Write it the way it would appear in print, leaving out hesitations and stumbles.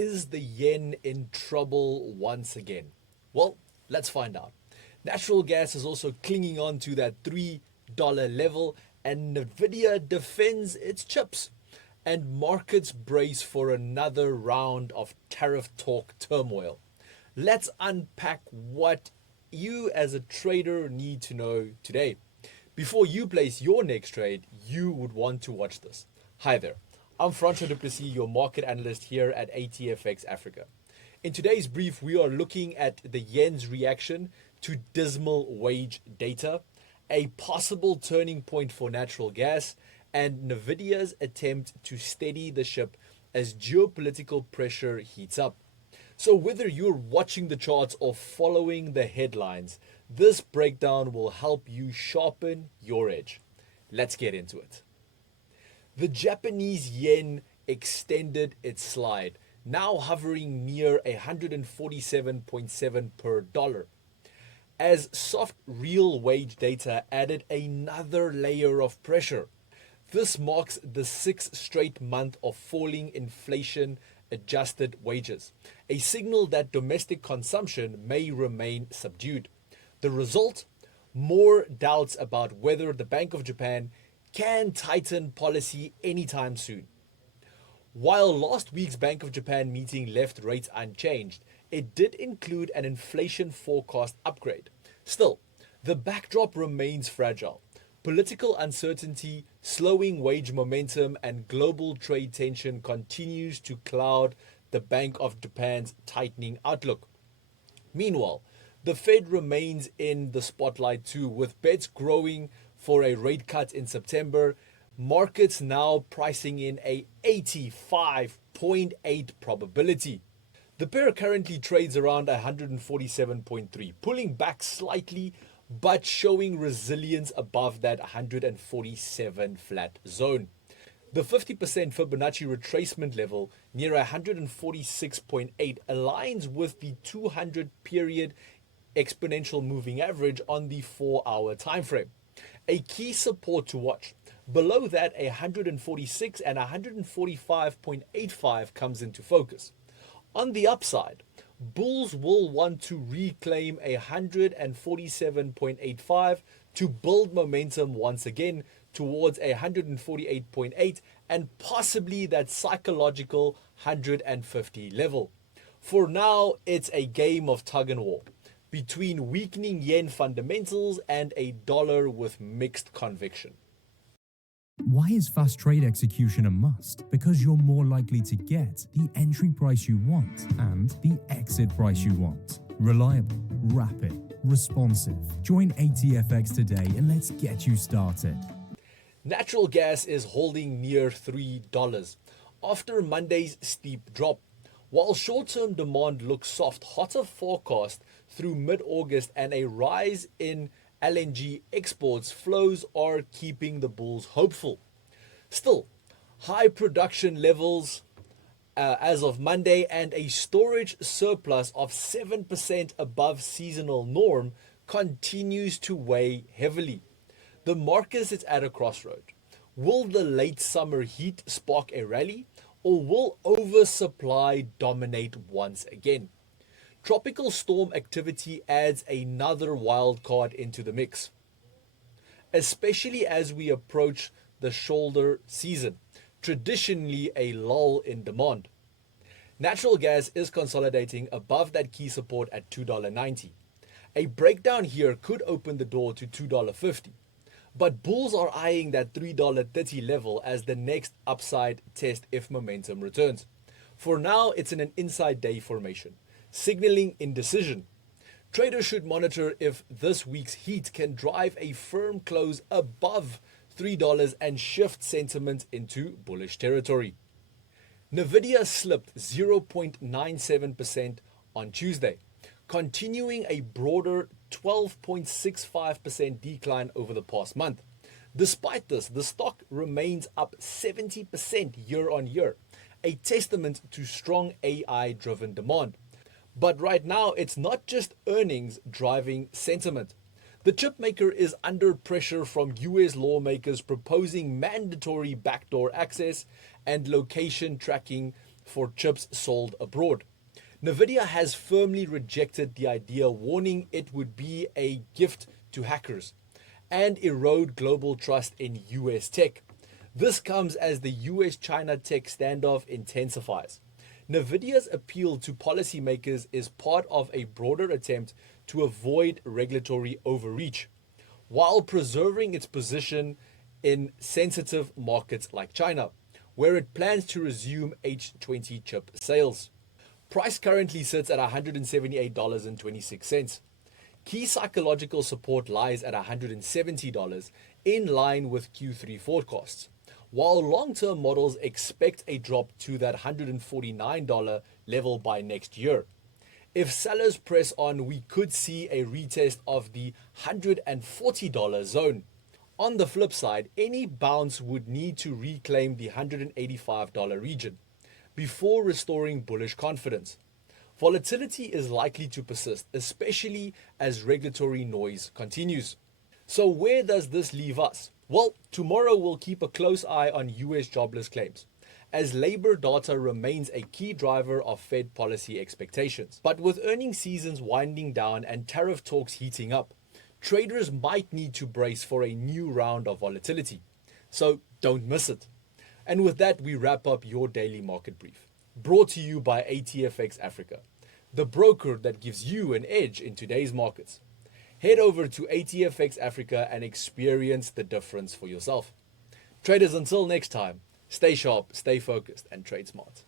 Is the yen in trouble once again? Well, let's find out. Natural gas is also clinging on to that $3 level, and Nvidia defends its chips. And markets brace for another round of tariff talk turmoil. Let's unpack what you as a trader need to know today. Before you place your next trade, you would want to watch this. Hi there, I'm Francois, your market analyst here at ATFX Africa. In today's brief, we are looking at the yen's reaction to dismal wage data, a possible turning point for natural gas, and Nvidia's attempt to steady the ship as geopolitical pressure heats up. So whether you're watching the charts or following the headlines, this breakdown will help you sharpen your edge. Let's get into it. The Japanese yen extended its slide, now hovering near 147.7 per dollar, as soft real wage data added another layer of pressure. This marks the sixth straight month of falling inflation adjusted wages, a signal that domestic consumption may remain subdued. The result? More doubts about whether the Bank of Japan can tighten policy anytime soon. While last week's Bank of Japan meeting left rates unchanged, it did include an inflation forecast upgrade. Still, the backdrop remains fragile. Political uncertainty, slowing wage momentum, and global trade tension continues to cloud the Bank of Japan's tightening outlook. Meanwhile, the Fed remains in the spotlight too, with bets growing for a rate cut in September. Markets now pricing in a 85.8 probability. The pair currently trades around 147.3, pulling back slightly but showing resilience above that 147 flat zone. The 50% Fibonacci retracement level near 146.8 aligns with the 200 period exponential moving average on the 4-hour time frame. A key support to watch. Below that, 146 and 145.85 comes into focus. On the upside, bulls will want to reclaim 147.85 to build momentum once again towards 148.8 and possibly that psychological 150 level. For now, it's a game of tug and war between weakening yen fundamentals and a dollar with mixed conviction. Why is fast trade execution a must? Because you're more likely to get the entry price you want and the exit price you want. Reliable, rapid, responsive. Join ATFX today and let's get you started. Natural gas is holding near $3 after Monday's steep drop. While short-term demand looks soft, hotter forecast through mid-August and a rise in LNG exports flows are keeping the bulls hopeful. Still, high production levels as of Monday and a storage surplus of 7% above seasonal norm continues to weigh heavily. The market is at a crossroad. Will the late summer heat spark a rally, or will oversupply dominate once again? Tropical storm activity adds another wild card into the mix, especially as we approach the shoulder season, traditionally a lull in demand. Natural gas is consolidating above that key support at $2.90. A breakdown here could open the door to $2.50, but bulls are eyeing that $3.30 level as the next upside test if momentum returns. For now, it's in an inside day formation, signaling indecision. Traders should monitor if this week's heat can drive a firm close above $3 and shift sentiment into bullish territory. Nvidia slipped 0.97% on Tuesday, continuing a broader 12.65% decline over the past month. Despite this, the stock remains up 70% year on year, a testament to strong AI-driven demand. But right now, it's not just earnings driving sentiment. The chipmaker is under pressure from US lawmakers proposing mandatory backdoor access and location tracking for chips sold abroad. Nvidia has firmly rejected the idea, warning it would be a gift to hackers and erode global trust in US tech. This comes as the US-China tech standoff intensifies. Nvidia's appeal to policymakers is part of a broader attempt to avoid regulatory overreach, while preserving its position in sensitive markets like China, where it plans to resume H20 chip sales. Price currently sits at $178.26. Key psychological support lies at $170, in line with Q3 forecasts, while long-term models expect a drop to that $149 level by next year. If sellers press on, we could see a retest of the $140 zone. On the flip side, any bounce would need to reclaim the $185 region before restoring bullish confidence. Volatility is likely to persist, especially as regulatory noise continues. So where does this leave us? Well, tomorrow we'll keep a close eye on US jobless claims, as labor data remains a key driver of Fed policy expectations. But with earnings seasons winding down and tariff talks heating up, traders might need to brace for a new round of volatility. So don't miss it. And with that, we wrap up your daily market brief, brought to you by ATFX Africa, the broker that gives you an edge in today's markets. Head over to ATFX Africa and experience the difference for yourself. Traders, until next time, stay sharp, stay focused, and trade smart.